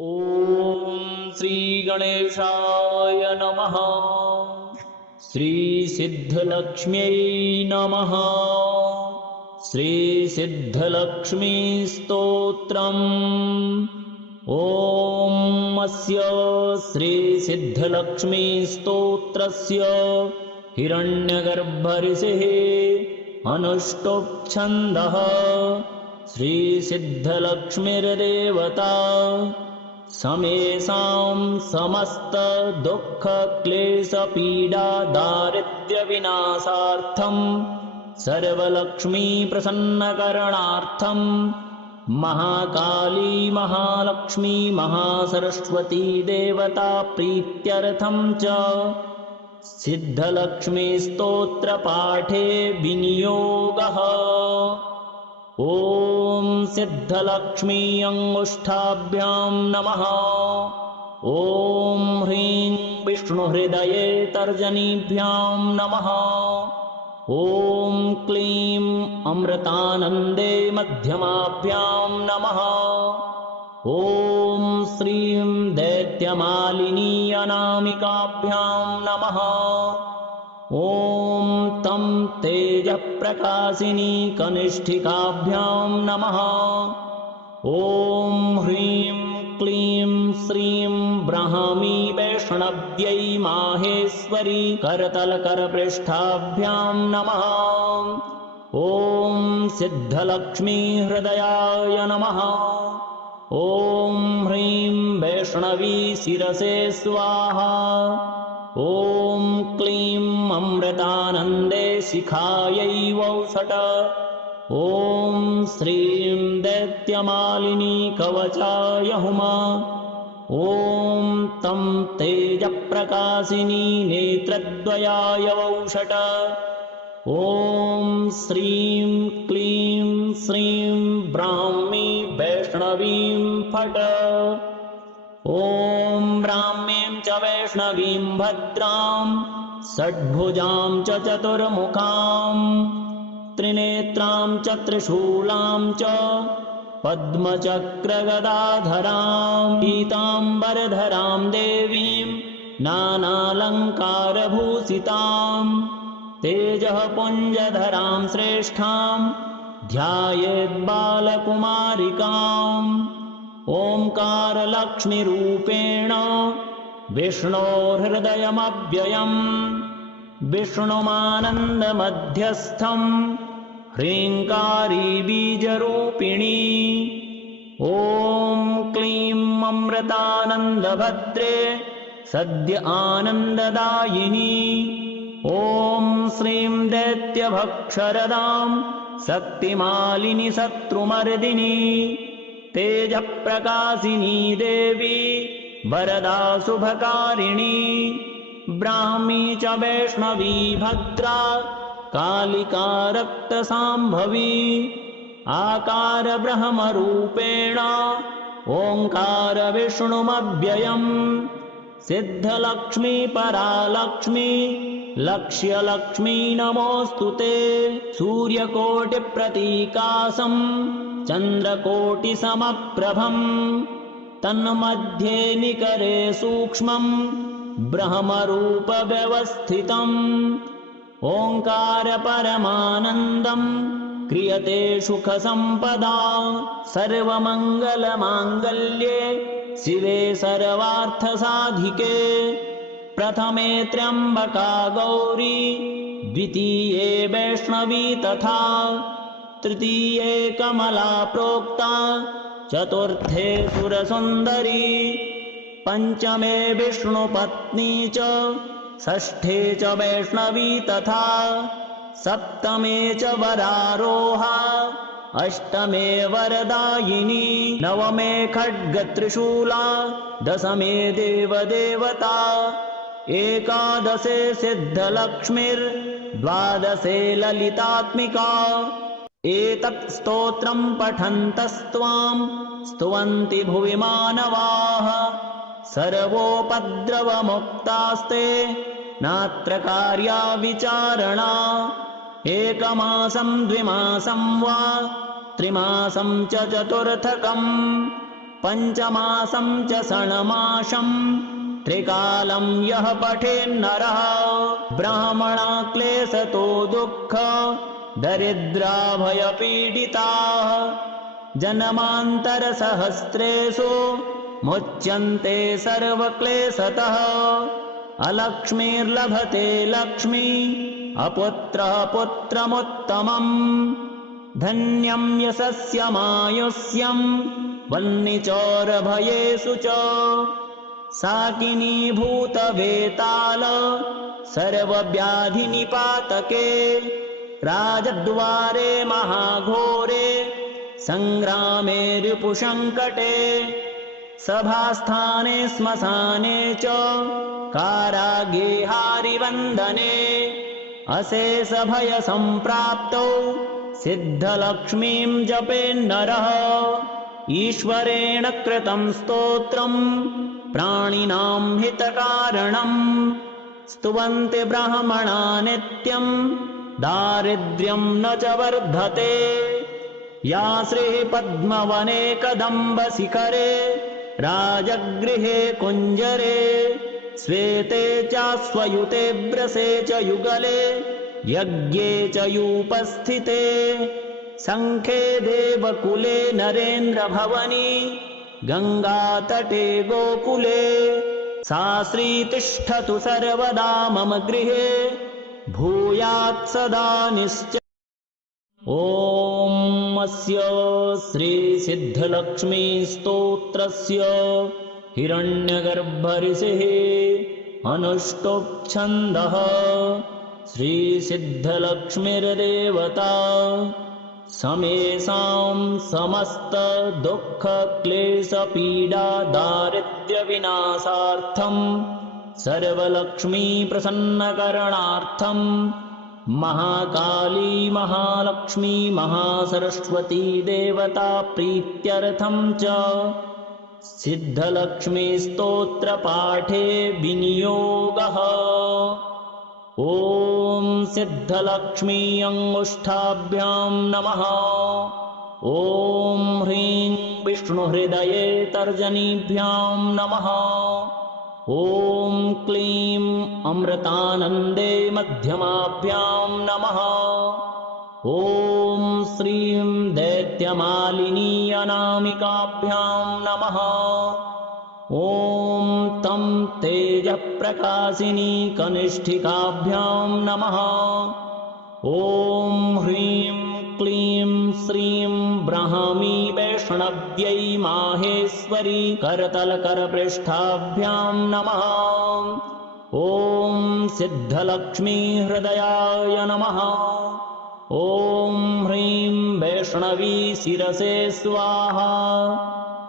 ॐ श्रीगणेशाय नमः। श्रीसिद्धलक्ष्म्यै नमः। श्रीसिद्धलक्ष्मीस्तोत्रम्। ॐ अस्य श्रीसिद्धलक्ष्मीस्तोत्रस्य हिरण्यगर्भऋषेः अनुष्टुप् श्रीसिद्धलक्ष्मीर्देवता समेषां समस्तदुःखक्लेशपीडादारिद्र्यविनाशार्थं सर्वलक्ष्मीप्रसन्नकरणार्थं महाकाली महालक्ष्मी महासरस्वती देवता प्रीत्यर्थं च सिद्धलक्ष्मीस्तोत्रपाठे विनियोगः। ॐ सिद्धलक्ष्मी अंगुष्ठाभ्यां नमः। ॐ ह्रीं विष्णुहृदये तर्जनीभ्यां नमः। ॐ क्लीं अमृतानन्दे मध्यमाभ्यां नमः। ॐ श्रीं दैत्यमालिनी अनामिकाभ्यां नमः। ॐ तं तेजप्रकाशिनी कनिष्ठिकाभ्यां नमः। ॐ ह्रीं क्लीं श्रीं ब्राह्मी वैष्णव्यै माहेश्वरी करतलकरपृष्ठाभ्यां नमः। ॐ सिद्धलक्ष्मी हृदयाय नमः। ॐ ह्रीं वैष्णवी शिरसे स्वाहा। ॐ क्लीं अमृतानन्दे शिखायै वौषट। ॐ श्रीं दैत्यमालिनी कवचाय हुमा। ॐ तं तेजप्रकाशिनी नेत्रद्वयाय वौषट। ॐ श्रीं क्लीं श्रीं ब्राह्मी वैष्णवीं फट। ॐ ब्राह्मीं च वैष्णवीं भद्रां षड्भुजां च चतुर्मुखां त्रिनेत्रां च त्रिशूलां च पद्मचक्रगदाधरां पीताम्बरधरां देवीं नानालङ्कारभूषितां तेजःपुञ्जधरां श्रेष्ठां ध्यायेद्बालकुमारिकाम्। ओंकारलक्ष्मीरूपेण विष्णोर्हृदयमव्ययम् विष्णुमानन्दमध्यस्थं ह्रीङ्कारी बीजरूपिणी। ॐ क्लीं अमृतानन्दभद्रे सद्य आनन्ददायिनी। ॐ श्रीं दैत्यभक्षरदां शक्तिमालिनी शत्रुमर्दिनी तेजप्रकाशिनी देवी वरदा शुभकारिणी। ब्राह्मी च वैष्णवी भद्रा कालिका रक्तसाम्भवी आकार ब्रह्मरूपेण ओंकार विष्णुमव्ययम्। सिद्धलक्ष्मी परालक्ष्मी लक्ष्यलक्ष्मी नमोऽस्तुते। सूर्यकोटिप्रतीकासं चन्द्रकोटिसमप्रभम् तन्मध्ये निकरे सूक्ष्मं ब्रह्मरूपव्यवस्थितम्। ओंकार परमानन्दं क्रियते सुखसम्पदा। सर्वमङ्गलमाङ्गल्ये शिवे सर्वार्थसाधिके। प्रथमे त्र्यम्बका गौरी द्वितीये वैष्णवी तथा तृतीये कमला प्रोक्ता चतुर्थे सुरसुन्दरी पंचमे विष्णुपत्नी च षष्ठे च वैष्णवी तथा सप्तमे च वरारोहा अष्टमे वरदायिनी नवमे खड्गत्रिशूला दशमे देवदेवता एकादशे सिद्धलक्ष्मीर्द्वादशे ललितात्मिका। एतत् स्तोत्रं पठन्तस्त्वां स्तुवन्ति भुवि मानवाः सर्वोपद्रवमुक्तास्ते नात्र कार्या विचारणा। एकमासं द्विमासं वा त्रिमासं च चतुर्थकम् पञ्चमासं च षण्मासं त्रिकालं यः पठेन्नरः ब्राह्मणा क्लेशतो दुःख दरिद्राभयपीडिताः जन्मान्तरसहस्रेषु मुच्यन्ते सर्वक्लेशतः अलक्ष्मीर्लभते लक्ष्मी अपुत्रः पुत्रमुत्तमम् धन्यं यशस्यमायुष्यं वह्निचोरभयेषु च साकिनीभूतवेताल सर्वव्याधिनिपातके राजद्वारे महाघोरे सङ्ग्रामे रिपुसङ्कटे सभास्थाने श्मशाने च कारागे हारिवन्दने अशेषभयसम्प्राप्तौ सिद्धलक्ष्मीं जपेन्नरः ईश्वरेण कृतं स्तोत्रं प्राणिनां हितकारणम् स्तुवन्ति ब्राह्मणा नित्यं दारिद्र्यं न च वर्धते या श्रीः पद्मवने कदम्बशिखरे राजगृहे कुञ्जरे श्वेते चाश्वयुते व्रसे च युगले यज्ञे च यूपस्थिते शङ्खे देवकुले नरेन्द्रभवनी गङ्गातटे गोकुले सा श्री तिष्ठतु सर्वदा मम गृहे भूयात् सदा निश्चय ॐ अस्य श्रीसिद्धलक्ष्मी स्तोत्रस्य हिरण्यगर्भऋषेः अनुष्टुप् छन्दः श्रीसिद्धलक्ष्मीर्देवता समेषां समस्त दुःख क्लेश पीडा दारिद्र्यविनाशार्थं सर्वलक्ष्मी प्रसन्नकरणार्थं महाकाली महालक्ष्मी महासरस्वती देवता प्रीत्यर्थं च सिद्धलक्ष्मी स्तोत्रपाठे विनियोगः ॐ सिद्धलक्ष्मी अंगुष्ठाभ्यां नमः ॐ ह्रीं विष्णुहृदये तर्जनीभ्यां नमः ॐ क्लीं अमृतानन्दे मध्यमाभ्यां नमः ॐ श्रीं दैत्यमालिनी अनामिकाभ्यां नमः ॐ तं तेजप्रकाशिनी कनिष्ठिकाभ्यां नमः ॐ ह्रीं क्लीं श्रीं ब्राह्मी वैष्णव्यै माहेश्वरी करतलकरपृष्ठाभ्यां नमः ॐ सिद्धलक्ष्मी हृदयाय नमः ॐ ह्रीं वैष्णवी शिरसे स्वाहा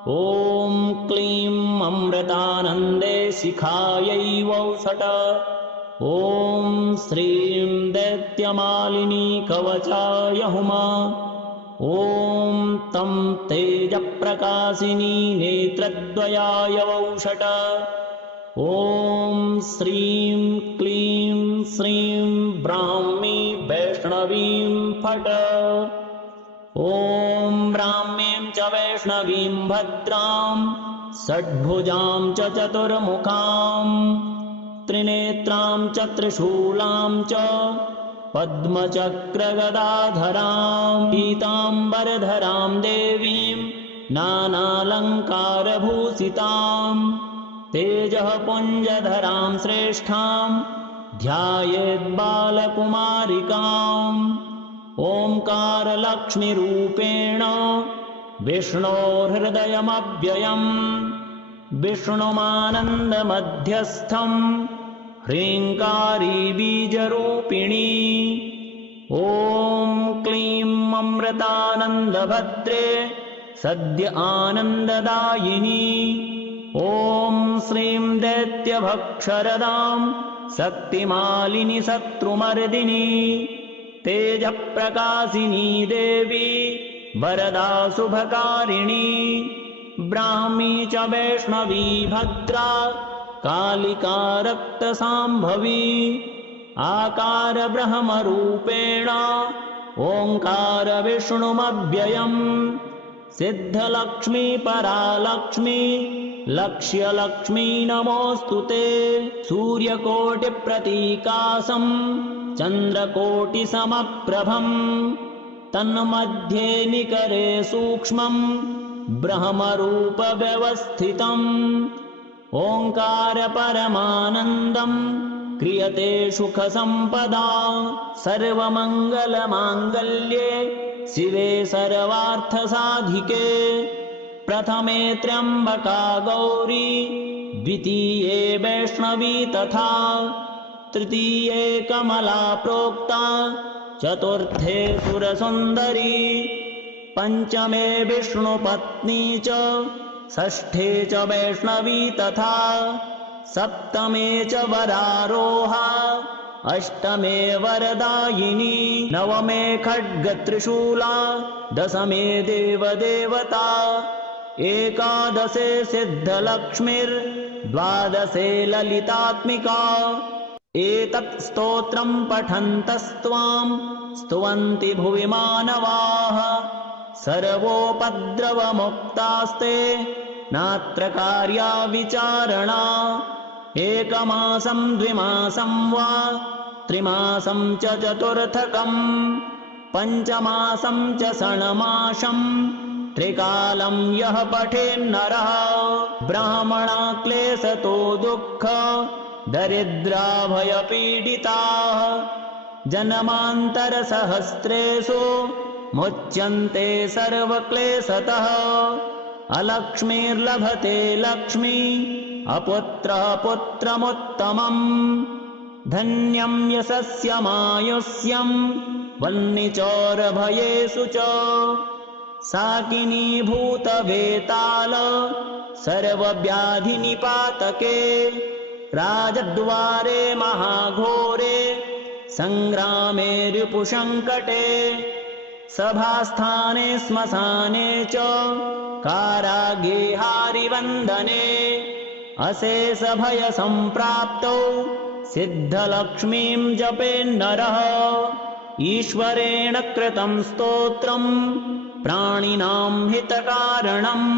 ॐ क्लीं अमृतानन्दे शिखायै वौषट ॐ श्रीं दैत्यमालिनी कवचाय हुमा ॐ तं तेजप्रकाशिनी नेत्रद्वयाय वौषट ॐ श्रीं क्लीं श्रीं ब्राह्मी वैष्णवीं फट ॐ ब्राह्मीं च वैष्णवीं भद्रां षड्भुजां च चतुर्मुखां त्रिनेत्रां च त्रिशूलां च पद्मचक्रगदाधरां पीताम्बरधरां देवीं नानालङ्कारभूषितां तेजःपुञ्जधरां श्रेष्ठां ध्यायेद्बालकुमारिकाम् ओङ्कारलक्ष्मीरूपेण विष्णोर्हृदयमव्ययम् विष्णुमानन्दमध्यस्थं ह्रीङ्कारी बीजरूपिणी ॐ क्लीं अमृतानन्दभद्रे सद्य आनन्ददायिनी ॐ श्रीं दैत्यभक्षरदां शक्तिमालिनी शत्रुमर्दिनी तेजप्रकाशिनी देवी वरदा शुभकारिणी ब्राह्मी च वैष्णवी भद्रा कालिका रक्तसाम्भवी आकार ब्रह्मरूपेण ओङ्कार विष्णुमव्ययम् सिद्धलक्ष्मी परालक्ष्मी लक्ष्यलक्ष्मी नमोऽस्तु ते। सूर्यकोटिप्रतीकासम् चन्द्रकोटिसमप्रभम् तन्मध्ये निकरे सूक्ष्मम् ब्रह्मरूपव्यवस्थितम् ओङ्कार परमानन्दम् क्रियते सुखसम्पदा। सर्वमङ्गलमाङ्गल्ये शिवे सर्वार्थसाधिके प्रथमे त्र्यम्बका गौरी द्वितीये वैष्णवी तथा तृतीये कमला प्रोक्ता चतुर्थे सुरसुन्दरी पञ्चमे विष्णुपत्नी च षष्ठे च वैष्णवी तथा सप्तमे च वरारोहा अष्टमे वरदायिनी नवमे खड्गत्रिशूला दशमे देवदेवता एकादशे सिद्धलक्ष्मीर्द्वादशे ललितात्मिका। एतत् स्तोत्रम् पठन्तस्त्वाम् स्तुवन्ति भुवि मानवाः सर्वोपद्रवमुक्तास्ते नात्र कार्या विचारणा। एकमासं द्विमासं वा त्रिमासं च चतुर्थकम् पञ्चमासं च षण्मासं त्रिकालं यः पठेन्नरः ब्राह्मणा क्लेशतो दुःख दरिद्रा भयपीडिताः जन्मान्तरसहस्रेषु मुच्यन्ते सर्वक्लेशतः। अलक्ष्मीर्लभते लक्ष्मी अपुत्रः पुत्रमुत्तमम् धन्यं यशस्यमायुष्यम् वह्निचोरभयेषु च साकिनीभूतवेताल सर्वव्याधिनिपातके राजद्वारे महाघोरे सङ्ग्रामे रिपुसङ्कटे सभास्थाने श्मशाने च कारागेहारिवन्दने अशेषभयसम्प्राप्तौ सिद्धलक्ष्मीं जपेन्नरः ईश्वरेण कृतं स्तोत्रम् प्राणिनां हितकारणम्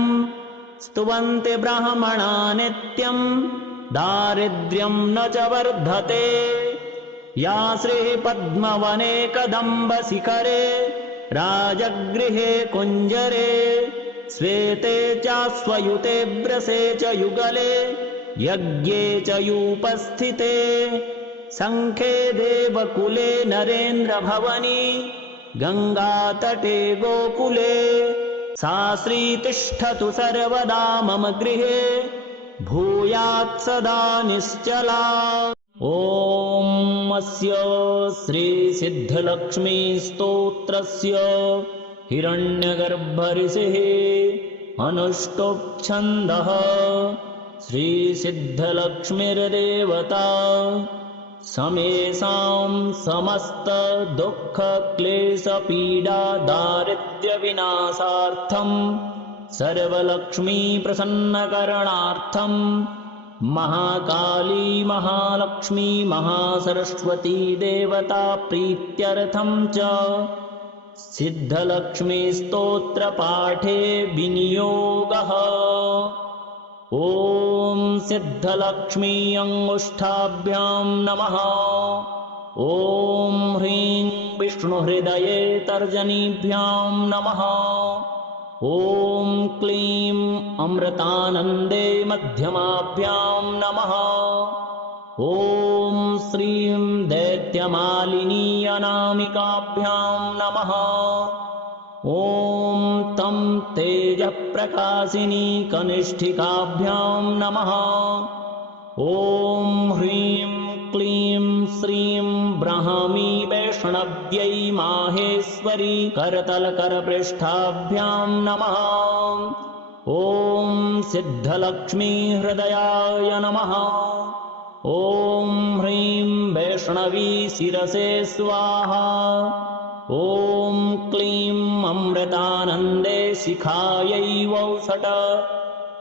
स्तुवन्ति ब्राह्मणा नित्यम् दारिद्र्यं न च वर्धते। या श्रीः पद्मवने कदम्बशिखरे राजगृहे कुञ्जरे श्वेते चाश्वयुते व्रसे च युगले यज्ञे च यूपस्थिते शङ्खे देवकुले नरेन्द्रभवनी गङ्गातटे गोकुले सा श्रीतिष्ठतु सर्वदा मम गृहे भूयात् सदा निश्चला। ॐ अस्य श्रीसिद्धलक्ष्मी स्तोत्रस्य हिरण्यगर्भऋषिः अनुष्टुप् छन्दः श्रीसिद्धलक्ष्मीर्देवता समेषां समस्त दुःख क्लेश पीडा दारिद्र्यविनाशार्थं सर्वलक्ष्मी प्रसन्नकरणार्थं महाकाली महालक्ष्मी महासरस्वती देवता प्रीत्यर्थं च सिद्धलक्ष्मी स्तोत्रपाठे विनियोगः। ॐ सिद्धलक्ष्मी अंगुष्ठाभ्यां नमः। ॐ ह्रीं विष्णुहृदये तर्जनीभ्यां नमः। ॐ क्लीं अमृतानन्दे मध्यमाभ्यां नमः। ॐ श्रीं दैत्यमालिनी अनामिकाभ्यां नमः। ॐ तं तेजप्रकाशिनी कनिष्ठिकाभ्यां नमः। ॐ ह्रीं क्लीं श्रीं ब्राह्मी वैष्णव्यै माहेश्वरी करतलकरपृष्ठाभ्यां नमः। ॐ सिद्धलक्ष्मी हृदयाय नमः। ॐ ह्रीं वैष्णवी शिरसे स्वाहा। ॐ क्लीं अमृतानन्दे शिखायै वौषट।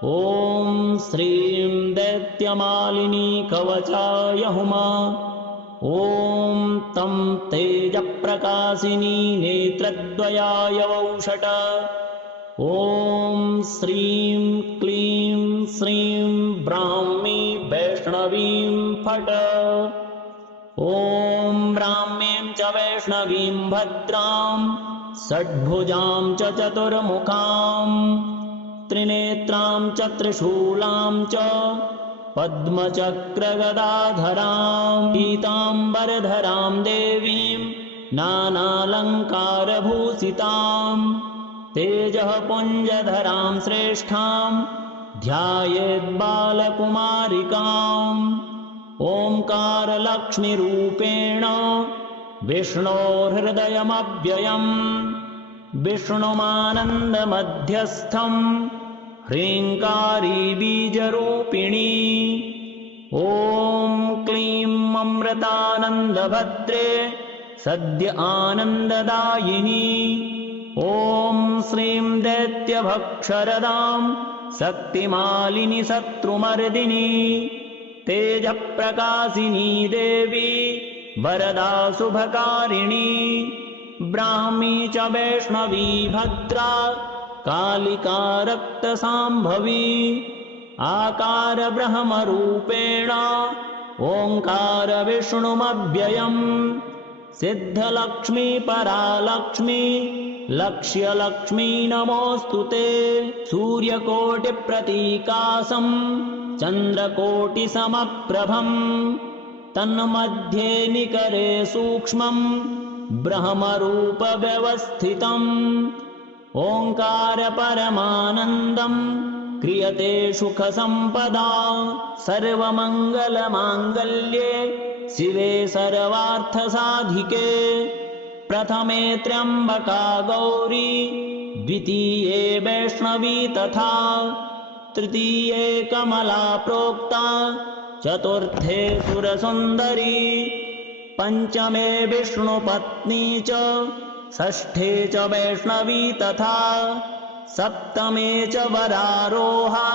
ॐ श्रीं दैत्यमालिनी कवचाय हुमा। ॐ तं तेजप्रकाशिनी नेत्रद्वयाय वौषट। ॐ श्रीं क्लीं श्रीं ब्राह्मी वैष्णवीं फट्। ॐ ब्राह्मीं च वैष्णवीं भद्रां षड्भुजां च चतुर्मुखां त्रिनेत्रां च त्रिशूलां च पद्मचक्रगदाधरां पीताम्बरधरां देवीं नानालङ्कारभूषितां तेजःपुञ्जधरां श्रेष्ठां ध्यायेद्बालकुमारिकाम्। ओङ्कारलक्ष्मीरूपेण विष्णोर्हृदयमव्ययम् विष्णुमानन्दमध्यस्थं ह्रीङ्कारी बीजरूपिणी। ॐ क्लीं अमृतानन्दभद्रे सद्य आनन्ददायिनी। ॐ श्रीं दैत्यभक्षरदां शक्तिमालिनी शत्रुमर्दिनी तेजप्रकाशिनी देवी वरदा शुभकारिणी। ब्राह्मी च वैष्णवी भद्रा कालिका रक्तसाम्भवी आकार ब्रह्मरूपेण ओङ्कार विष्णुमव्ययम्। सिद्धलक्ष्मी परालक्ष्मी लक्ष्यलक्ष्मी नमोऽस्तु ते। सूर्यकोटिप्रतीकासं चन्द्रकोटिसमप्रभम् तन्मध्ये निकरे सूक्ष्मं ब्रह्मरूपव्यवस्थितम्। ओङ्कार परमानन्दं क्रियते सुखसम्पदा सर्वमङ्गलमाङ्गल्ये शिवे सर्वार्थसाधिके। प्रथमे त्र्यम्बका गौरी द्वितीये वैष्णवी तथा तृतीये कमला प्रोक्ता चतुर्थे सुरसुन्दरी पञ्चमे विष्णुपत्नी च षष्ठे च वैष्णवी तथा सप्तमे च वरारोहा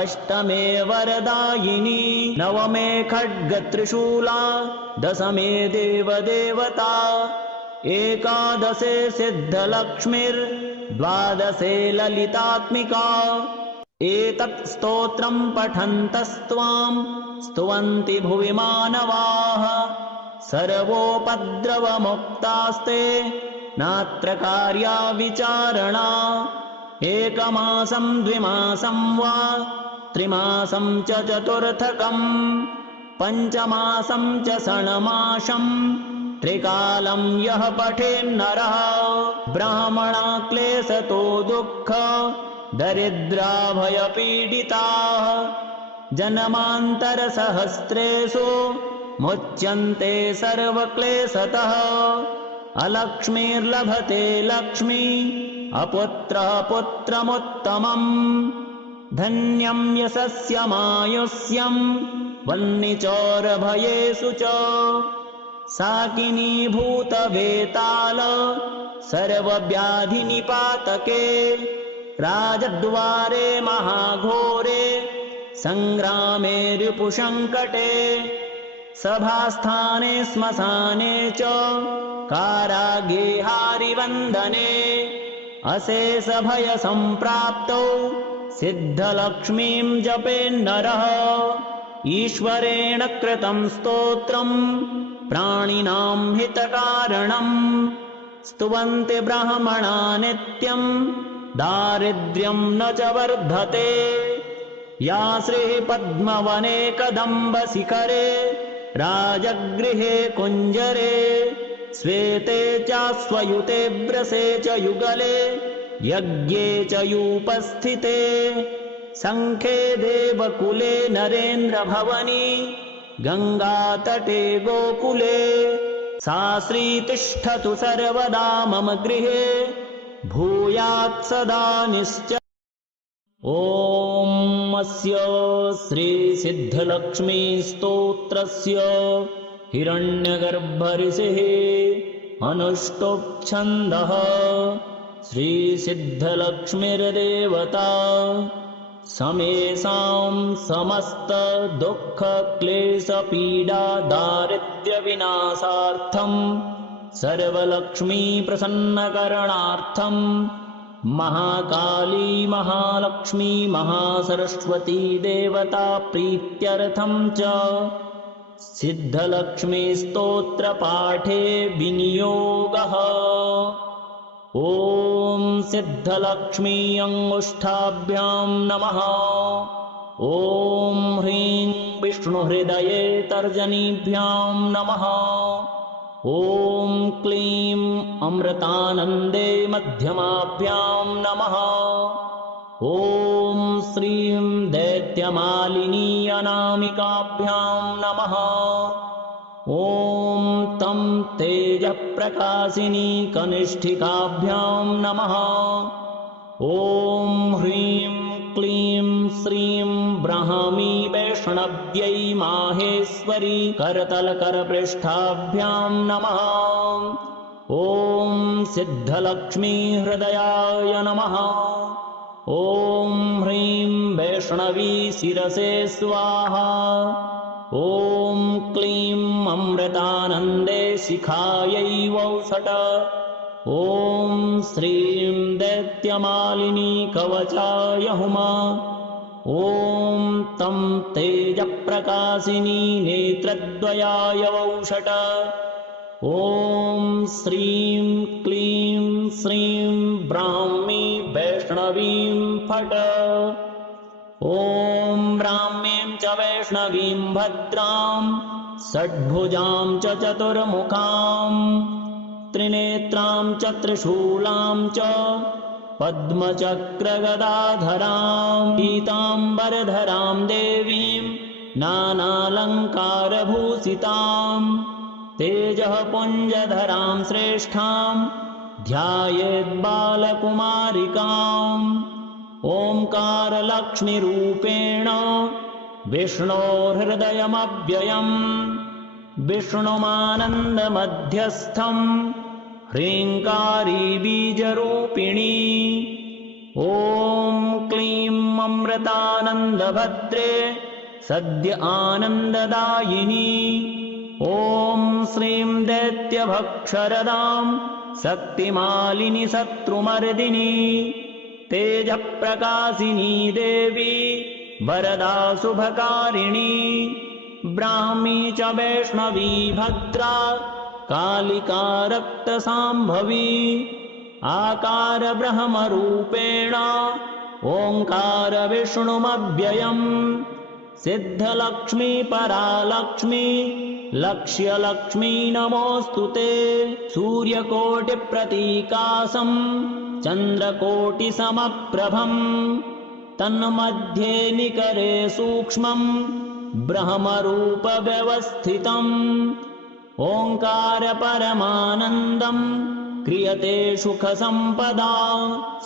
अष्टमे वरदायिनी नवमे खड्गत्रिशूला दशमे देवदेवता एकादशे सिद्धलक्ष्मीर्द्वादशे ललितात्मिका। एतत् स्तोत्रं पठन्तस्त्वां स्तुवन्ति भुवि मानवाः सर्वोपद्रवमुक्तास्ते नात्र कार्या विचारणा। एकमासं द्विमासं वा त्रिमासं च चतुर्थकम् पञ्चमासं च षण्मासं त्रिकालं यः पठेन्नरः ब्राह्मणा क्लेशतो दुःख दरिद्रा भयपीडिताः जन्मान्तरसहस्रेषु मुच्यन्ते सर्वक्लेशतः। अलक्ष्मीर्लभते लक्ष्मी अपुत्रः पुत्रमुत्तमम् धन्यं यशस्यमायुष्यं वह्निचोरभयेषु च। साकिनीभूतवेताल सर्वव्याधिनिपातके राजद्वारे महाघोरे सङ्ग्रामे रिपुसङ्कटे सभास्थाने श्मशाने च कारागे हारिवन्दने अशेषभयसम्प्राप्तौ सिद्धलक्ष्मीं जपेन्नरः। ईश्वरेण कृतं स्तोत्रं प्राणिनां हितकारणम् स्तुवन्ति ब्राह्मणा नित्यं दारिद्र्यं न च वर्धते। या श्रीः पद्मवने कदम्बशिखरे राजगृहे कुञ्जरे श्वेते चाश्वयुते व्रसे च युगले यज्ञे च यूपस्थिते शङ्खे देवकुले नरेन्द्रभवनी गङ्गातटे गोकुले सा श्रीतिष्ठतु सर्वदा मम गृहे भूयात् सदा निश्चय। ॐ अस्य श्रीसिद्धलक्ष्मी स्तोत्रस्य हिरण्यगर्भऋषिः अनुष्टुप् छन्दः। श्रीसिद्धलक्ष्मीर्देवता समेषां समस्त दुःख क्लेश पीडा दारिद्र्य विनाशार्थं सर्वलक्ष्मी प्रसन्नकरणार्थं महाकाली महालक्ष्मी महासरस्वती देवता प्रीत्यर्थं च सिद्धलक्ष्मी स्तोत्रपाठे विनियोगः। ॐ सिद्धलक्ष्मी अंगुष्ठाभ्यां नमः। ॐ ह्रीं विष्णुहृदये तर्जनीभ्यां नमः। ॐ क्लीं अमृतानन्दे मध्यमाभ्यां नमः। ॐ श्रीं दैत्यमालिनी अनामिकाभ्यां नमः। ॐ तं तेजप्रकाशिनी कनिष्ठिकाभ्यां नमः। ॐ ह्रीं क्लीं श्रीं ब्राह्मी वैष्णव्यै माहेश्वरी करतलकरपृष्ठाभ्यां नमः। ॐ सिद्धलक्ष्मी हृदयाय नमः। ॐ ह्रीं वैष्णवी शिरसे स्वाहा। ॐ क्लीं अमृतानन्दे शिखायै वौषट। ॐ श्रीं दैत्यमालिनी कवचाय हुमा। ॐ तं तेजप्रकाशिनी नेत्रद्वयाय वौषट। ॐ श्रीं क्लीं श्रीं ब्राह्मी वैष्णवीं फट। ॐ ब्राह्मीं च वैष्णवीं भद्रां षड्भुजां च चतुर्मुखां त्रिनेत्रां च त्रिशूलां च पद्मचक्रगदाधरां पीताम्बरधरां देवीं नानालङ्कारभूषितां तेजःपुञ्जधरां श्रेष्ठां ध्यायेद्बालकुमारिकाम्। ओङ्कारलक्ष्मीरूपेण विष्णोर्हृदयमव्ययम् विष्णुमानन्दमध्यस्थम् ह्रीङ्कारी बीजरूपिणी। ॐ क्लीं अमृतानन्दभद्रे सद्य आनन्ददायिनी। ॐ श्रीं दैत्यभक्षरदां शक्तिमालिनी शत्रुमर्दिनी तेजप्रकाशिनी देवी वरदा शुभकारिणी। ब्राह्मी च वैष्णवी भद्रा कालिका रक्तसाम्भवी आकार ब्रह्मरूपेण ओङ्कार विष्णुमव्ययम्। सिद्धलक्ष्मी परालक्ष्मी लक्ष्यलक्ष्मी नमोऽस्तु ते। सूर्यकोटिप्रतीकासम् चन्द्रकोटिसमप्रभम् तन्मध्ये निकरे सूक्ष्मम् ब्रह्मरूपव्यवस्थितम्। ओङ्कार परमानन्दम् क्रियते सुखसम्पदा।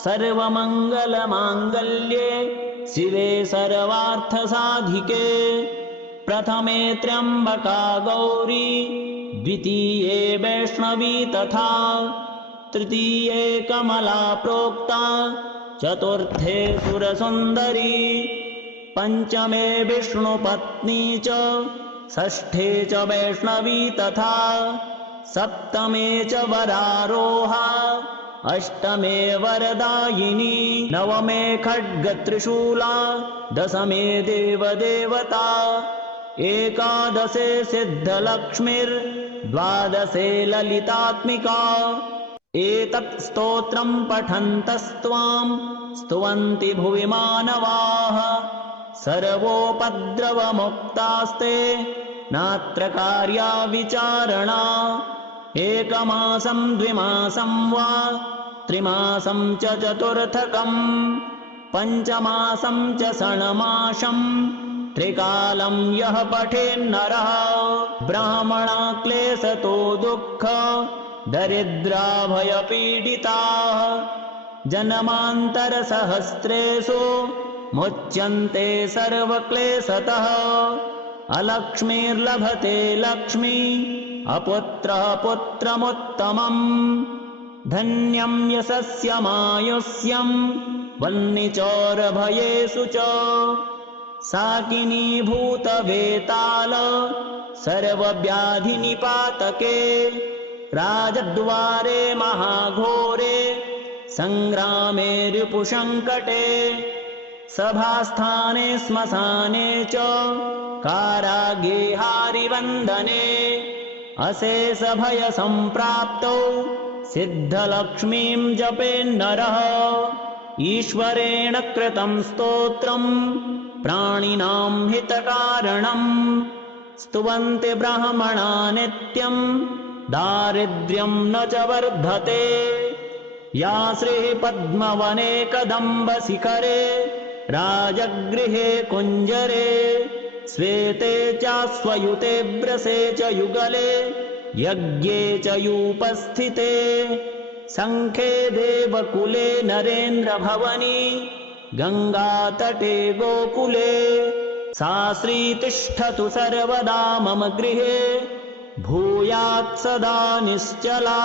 सर्वमङ्गलमाङ्गल्ये शिवे सर्वार्थसाधिके। प्रथमे त्र्यम्बका गौरी द्वितीये वैष्णवी तथा तृतीये कमला प्रोक्ता चतुर्थे सुरसुन्दरी पञ्चमे विष्णुपत्नी च षष्ठे च वैष्णवी तथा सप्तमे च वरारोहा अष्टमे वरदायिनी नवमे खड्गत्रिशूला दशमे देवदेवता एकादशे सिद्धलक्ष्मीर्द्वादशे ललितात्मिका। एतत् स्तोत्रं पठन्तस्त्वां स्तुवन्ति भुवि मानवाः सर्वोपद्रवमुक्तास्ते नात्र कार्या विचारणा। एकमासं द्विमासं वा त्रिमासं च चतुर्थकम् पञ्चमासं च षण्मासं त्रिकालं यः पठेन्नरः ब्राह्मणा क्लेशतो दुःख दरिद्रा भयपीडिताः जन्मान्तरसहस्रेषु मुच्यन्ते सर्वक्लेशतः। अलक्ष्मीर्लभते लक्ष्मी अपुत्रः पुत्रमुत्तमम् धन्यं यशस्यमायुष्यं वह्निचोरभयेषु च। साकिनीभूतवेताल सर्वव्याधिनिपातके राजद्वारे महाघोरे सङ्ग्रामे रिपुसङ्कटे सभास्थाने श्मशाने च कारागेहारिवन्दने अशेषभयसम्प्राप्तौ सिद्धलक्ष्मीं जपेन्नरः ईश्वरेण कृतं स्तोत्रम् प्राणिनां हितकारणम् स्तुवन्ति ब्राह्मणा नित्यम् दारिद्र्यं न च वर्धते या श्रीः पद्मवने कदम्बशिखरे राजगृहे कुञ्जरे श्वेते चाश्वयुते व्रसे च युगले यज्ञे च यूपस्थिते शङ्खे देवकुले नरेन्द्रभवनी गङ्गातटे गोकुले सा श्री तिष्ठतु सर्वदा मम गृहे भूयात् सदा निश्चला।